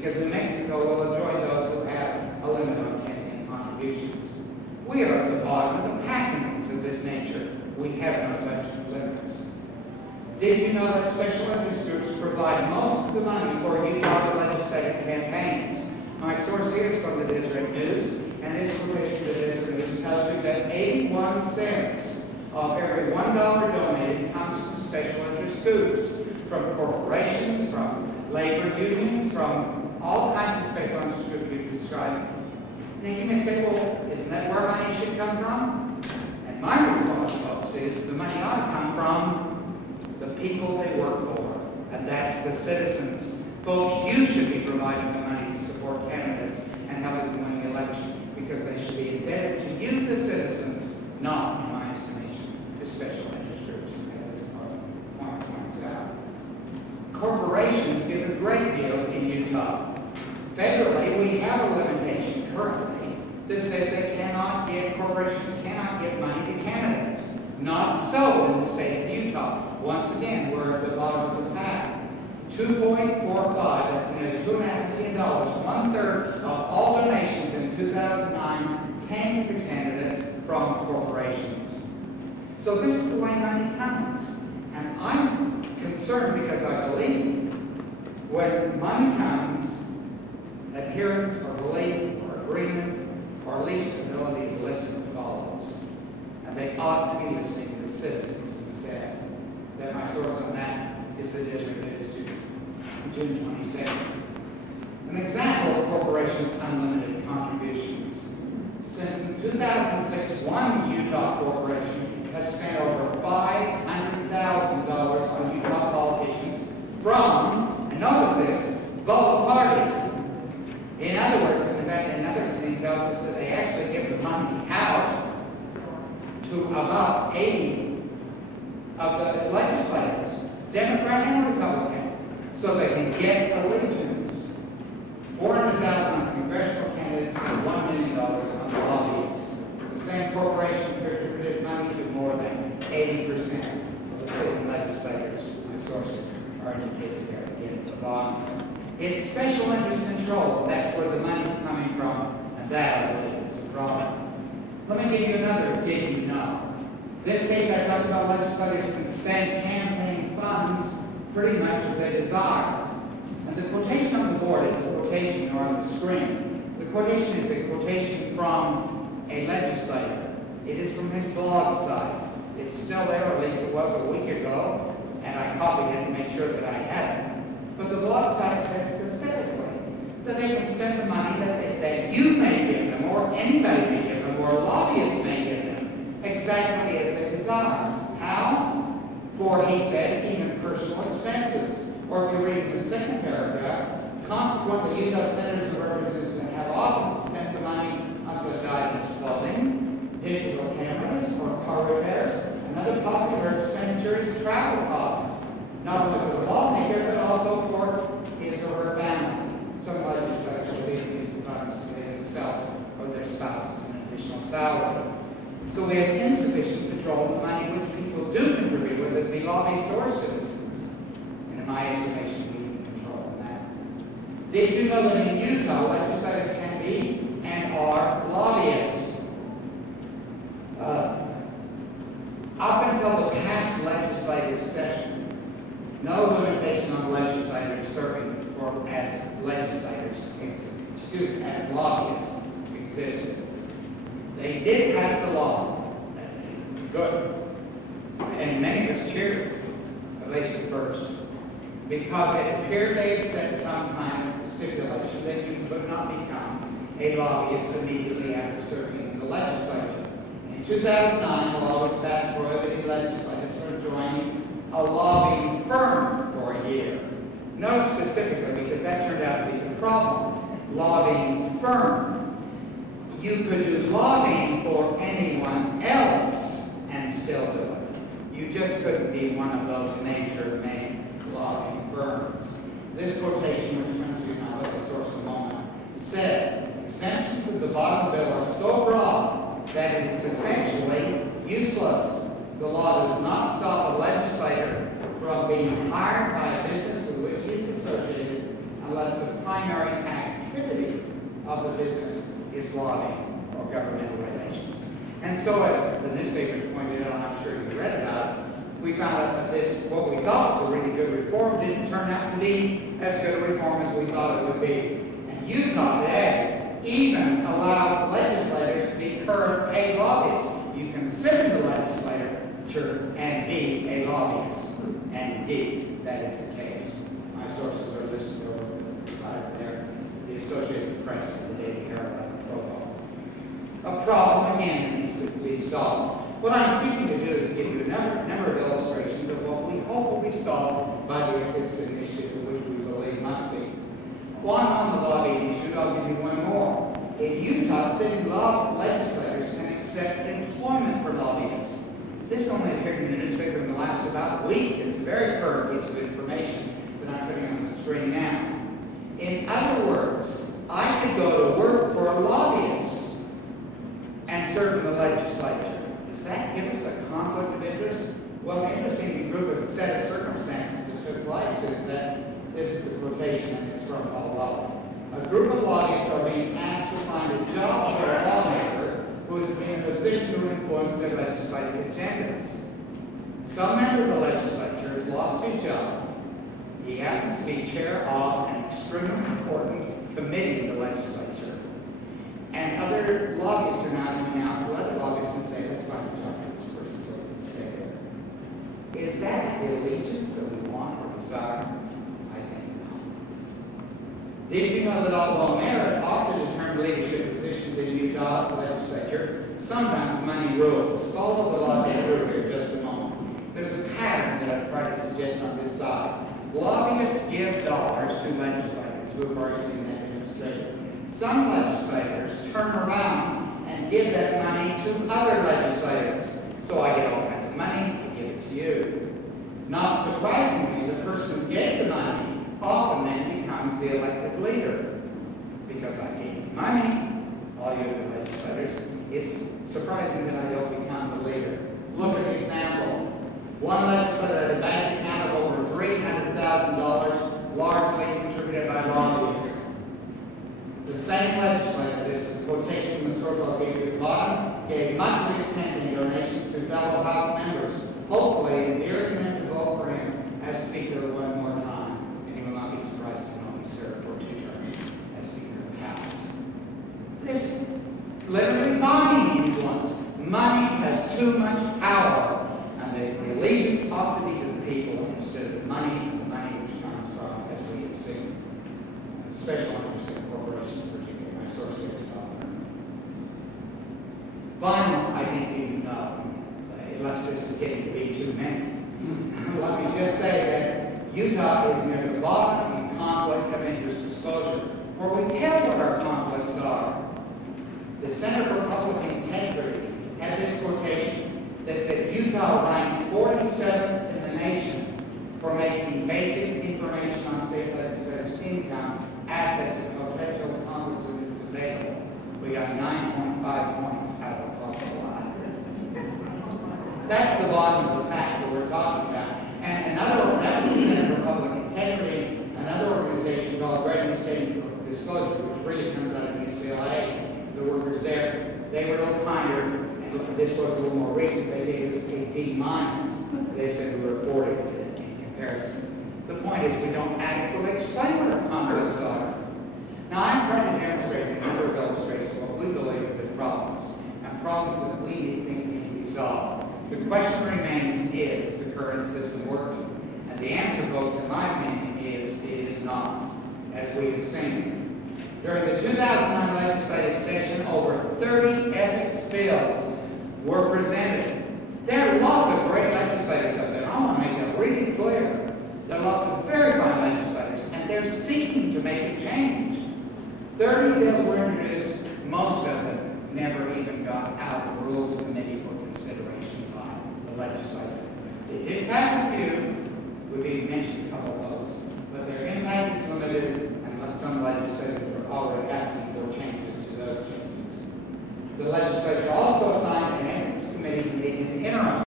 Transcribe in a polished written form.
because New Mexico will enjoy those who have a limit on campaign contributions. We are at the bottom of the pack in things of this nature. We have no such limits. Did you know that special interest groups provide most of the money for Utah's legislative campaigns? My source here is from the Deseret News, and this quotation of the Deseret News tells you that 81 cents of every $1 donated comes from special interest groups, from corporations, from labor unions, from all kinds of special interest groups you described. Now you may say, well, isn't that where money should come from? And my response, folks, is the money ought to come from the people they work for, and that's the citizens. Folks, you should be providing the money to support candidates and helping them win the election, because they should be indebted to you, the citizens, not, in my estimation, to special interest groups, as the point points out. Corporations give a great deal in Utah. Federally, we have a limitation currently that says that corporations cannot give money to candidates. Not so in the state of Utah. Once again, we're at the bottom of the pack. 2.45, that's nearly $2.5 million, 1/3 of all donations in 2009 came to candidates from corporations. So this is the way money comes. And I'm concerned because I believe when money comes, adherence or belief or agreement or at least ability to listen follows. And they ought to be listening to the citizens instead. Then my source on that is the Deseret News, June 22nd. An example of corporations' unlimited contributions. Since in 2006, one Utah corporation has spent over $500,000 on Utah politicians from, and notice this, both parties. In other words, in fact, another thing tells us that they actually give the money out to about 80 of the legislators, Democrat and Republican, so they can get allegiance. $400,000 on congressional candidates and $1 million on lobbyists. The same corporation contributed money to more than 80% of the sitting legislators. My sources are indicated there again at the bottom. It's special interest control. That's where the money's coming from, and that, I believe, is a problem. Let me give you another did you know. This case I talked about legislators can spend campaign funds pretty much as they desire. And the quotation on the board is a quotation or on the screen. The quotation is a quotation from a legislator. It is from his blog site. It's still there, or at least it was a week ago, and I copied it to make sure that I had it. But the blog site says specifically that they can spend the money that you may give them, or anybody may give them, or lobbyists may give them, exactly as they desire. How? For, he said, even personal expenses. Or if you read the second paragraph, consequently, Utah senators and representatives have often spent the money on such items as clothing, digital cameras, or car repairs. Another popular expenditure is travel costs, not only for the lawmaker, but also for his or her family. Some legislators will leave these funds to pay themselves or their spouses an additional salary. So we have insufficient control of the money which people do contribute, whether it be lobbyists or citizens. And in my estimation, we need control of that. Did you know that in Utah, legislators can be and are lobbyists? Up until the past legislative session, no limitation on legislators serving as legislators, as lobbyists existed. They did pass a law. Good. And many of us cheered, at least at first, because it appeared they had set some kind of stipulation that you could not become a lobbyist immediately after serving in the legislature. In 2009, the law was passed prohibiting legislators from joining a lobbying firm for a year. Notice specifically, because that turned out to be the problem, lobbying firm. You could do lobbying for anyone else and still do it. You just couldn't be one of those major main lobbying firms. This quotation, which comes to you now, let me source a moment, said, exemptions at the bottom of the bill are so broad that it is essentially useless. The law does not stop a legislator from being hired by a business with which he is associated unless the primary of the business is lobbying or governmental relations. And so, as the newspapers pointed out, I'm sure you read about it, we found out that this, what we thought was a really good reform, didn't turn out to be as good a reform as we thought it would be. And Utah today even allows legislators to be current paid lobbyists. You can sit in the legislature and be a lobbyist. And indeed, that is the case. My sources are listed over the side there. The Associated Press and the Daily Herald and Provo. A problem, again, that needs to be solved. What I'm seeking to do is give you a number of illustrations of what we hope will be solved by the ethics initiative, which we believe must be. One on the lobbying issue, I'll give you one more. In Utah, city legislators can accept employment for lobbyists. This only appeared in the newspaper in the last about week. It's a very current piece of information that I'm putting on the screen now. In other words, I could go to work for a lobbyist and serve in the legislature. Does that give us a conflict of interest? Well, the interesting group of set of circumstances that took place is that this is the quotation, and it's from Colorado. A group of lobbyists are being asked to find a job for a lawmaker who is in a position to influence their legislative agendas. Some member of the legislature has lost his job. He happens to be chair of an extremely important committee in the legislature. And other lobbyists are now going out to other lobbyists and say, let's find a job for this person so we can stay there. Is that the allegiance that we want or desire? I think not. Did you know that although merit ought to determine leadership positions in Utah legislature, sometimes money rules? Follow the logic through here just a moment. There's a pattern that I've tried to suggest on this side. Lobbyists give dollars to legislators who have already seen that demonstrated. Some legislators turn around and give that money to other legislators. So I get all kinds of money, I give it to you. Not surprisingly, the person who gave the money often then becomes the elected leader. Because I gave you money, all you other legislators, it's surprising that I don't become the leader. Look at the example. One legislator had a bank account of over $300,000, largely contributed by lobbyists. The same legislator, this is a quotation from the source I'll give you at the bottom, gave monthly spending donations to fellow House members, hopefully endearing them to vote for him as Speaker one more time. And he will not be surprised to know he served for 2 terms as Speaker of the House. This is literally buying influence. Money has too much power, and the allegiance ought to be to the people instead of the money which comes from, as we have seen, special interest in corporations, particularly my source is Finally, I think unless this is getting to be too many, let me just say that Utah is near the bottom in conflict of interest disclosure, where we tell what our conflicts are. The Center for Public Integrity had this quotation that said Utah ranked 47th in the nation for making basic information on state legislators' income, assets, and potential conflicts of interest available. We got 9.5 points out of a possible 100. That's the bottom of the pack that we're talking about. And another, that was the Center for Public Integrity, another organization called Readiness State Disclosure, which really comes out of UCLA. The workers there, they were a little kinder, and look, this was a little more recent. They gave us a D-. They said we were 40 in comparison. The point is we don't adequately explain what our conflicts are. Now, I'm trying to demonstrate a number of illustrations of what we believe are the problems, and problems that we think need to be solved. The question remains, is the current system working? And the answer, folks, in my opinion, is it is not, as we have seen. During the 2009 legislative session, over 30 ethics bills were presented. There are lots of great legislators out there. I want to make that really clear. There are lots of very fine legislators, and they're seeking to make a change. 30 bills were introduced. Most of them never even got out of the Rules Committee for consideration by the legislature. They did pass a few. We've mentioned a couple of those, but their impact is limited, and some legislators were already asked